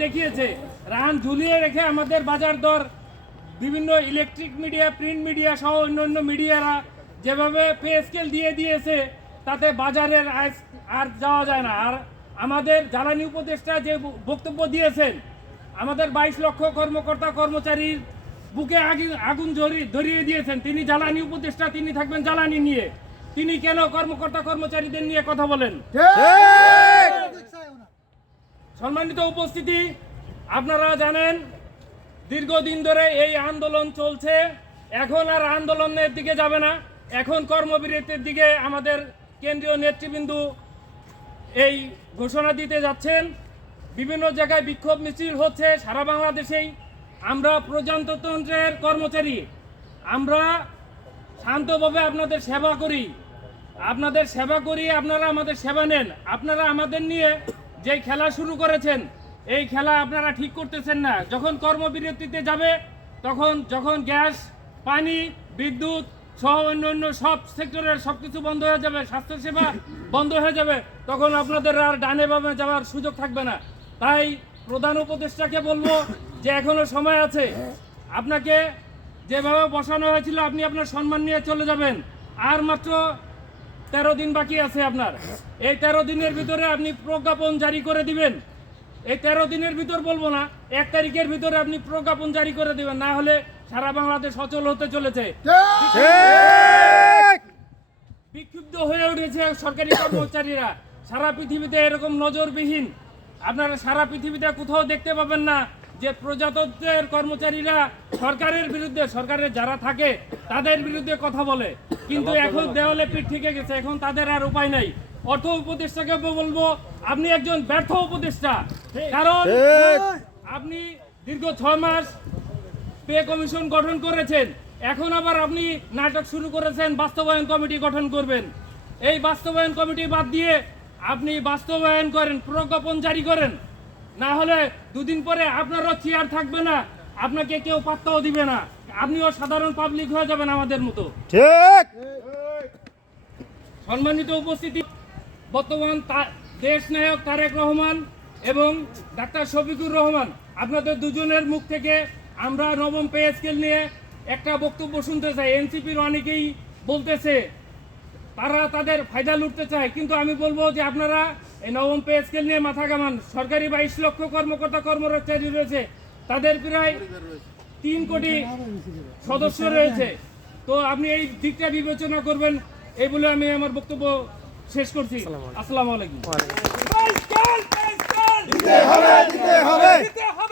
দেখিয়েছে। রান ঝুলিয়ে রেখে আমাদের বাজার দর বিভিন্ন ইলেকট্রিক মিডিয়া প্রিন্ট মিডিয়া সহ অন্যান্য মিডিয়ারা যেভাবে পে স্কেল দিয়ে দিয়েছে তাতে বাজারের আর যাওয়া যায় না। আর আমাদের জ্বালানি উপদেষ্টা যে বক্তব্য দিয়েছেন আমাদের বাইশ লক্ষ কর্মকর্তা কর্মচারীর বুকে আগুন আগুন ধরি- ধরিয়ে দিয়েছেন। তিনি জ্বালানি উপদেষ্টা তিনি থাকবেন জ্বালানি নিয়ে। তিনি কেন কর্মকর্তা কর্মচারীদের নিয়ে কথা বলেন? সম্মানিত উপস্থিতি, আপনারা জানেন দীর্ঘদিন ধরে এই আন্দোলন চলছে। এখন আর আন্দোলনের দিকে যাবে না। এখন কর্মবিরতির দিকে আমাদের কেন্দ্রীয় নেতৃবৃন্দ এই ঘোষণা দিতে যাচ্ছেন। বিভিন্ন জায়গায় বিক্ষোভ মিছিল হচ্ছে সারা বাংলাদেশেই। আমরা প্রজাতন্ত্রের কর্মচারী। আমরা শান্তভাবে আপনাদের সেবা করি। আপনাদের সেবা করি আপনারা আমাদের সেবা নেন। আপনারা আমাদের নিয়ে যে খেলা শুরু করেছেন, এই খেলা আপনারা ঠিক করতেছেন না। যখন কর্মবিরতিতে যাবে, তখন যখন গ্যাস, পানি, বিদ্যুৎ সহ অন্যান্য সব সেক্টরের সব কিছু বন্ধ হয়ে যাবে, স্বাস্থ্যসেবা বন্ধ হয়ে যাবে, তখন আপনাদের আর ডানে বামে যাওয়ার সুযোগ থাকবে না। তাই প্রধান উপদেষ্টাকে বলব যে এখনও সময় আছে। আপনাকে যেভাবে বসানো হয়েছিল, আপনি আপনার সম্মান নিয়ে চলে যাবেন। আর মাত্র তেরো দিন বাকি আছে আপনার। এই তেরো দিনের ভিতরে আপনি প্রজ্ঞাপন জারি করে দিবেন। এই তেরো দিনের ভিতর বলব না এক তারিখের ভিতরে আপনি প্রজ্ঞাপন জারি করে দিবেন না হলে সারা বাংলাদেশ অচল হতে চলেছে। বিক্ষুব্ধ হয়ে উঠেছে সরকারি কর্মচারীরা। সারা পৃথিবীতে এরকম নজরবিহীন আপনারা সারা পৃথিবীতে কোথাও দেখতে পাবেন না যে প্রজাতন্ত্রের কর্মচারীরা সরকারের বিরুদ্ধে সরকারের যারা থাকে তাদের বিরুদ্ধে কথা বলে। কিন্তু এখন দেওয়ালে পিঠ থেকে গেছে এখন তাদের আর উপায় নাই। অর্থ উপদেষ্টাকে বলব আপনি একজন ব্যর্থ উপদেষ্টা। কারণ আপনি দীর্ঘ ছয় মাস পে কমিশন গঠন করেছেন এখন আবার আপনি নাটক শুরু করেছেন বাস্তবায়ন কমিটি গঠন করবেন। এই বাস্তবায়ন কমিটি বাদ দিয়ে আপনি বাস্তবায়ন করেন প্রজ্ঞাপন জারি করেন। না হলে দুদিন পরে আপনারও চেয়ার থাকবে না। আপনাকে কেউ পাত্তাও দিবে না। আপনিও সাধারণ পাবলিক হয়ে যাবেন আমাদের মতো। ঠিক। সম্মানিত উপস্থিতি বর্তমান দেশ নায়ক তারেক রহমান এবং ডাক্তার শফিকুর রহমান আপনাদের দুজনের মুখ থেকে আমরা নবম পে স্কেল নিয়ে একটা বক্তব্য শুনতে চাই। এনসিপির অনেকেই বলতেছে তারা তাদের ফায়দা লুটতে চায় কিন্তু আমি বলব যে আপনারা এই নবম পে স্কেল নিয়ে মাথা কামান সরকারি বাইশ লক্ষ কর্মকর্তা কর্মচারী রয়েছে তাদের প্রায় তিন কোটি সদস্য রয়েছে। তো আপনি এই দিকটা বিবেচনা করবেন এই বলে আমি আমার বক্তব্য শেষ করছি। আসসালামু আলাইকুম। দিতে হবে দিতে হবে। দিতে হবে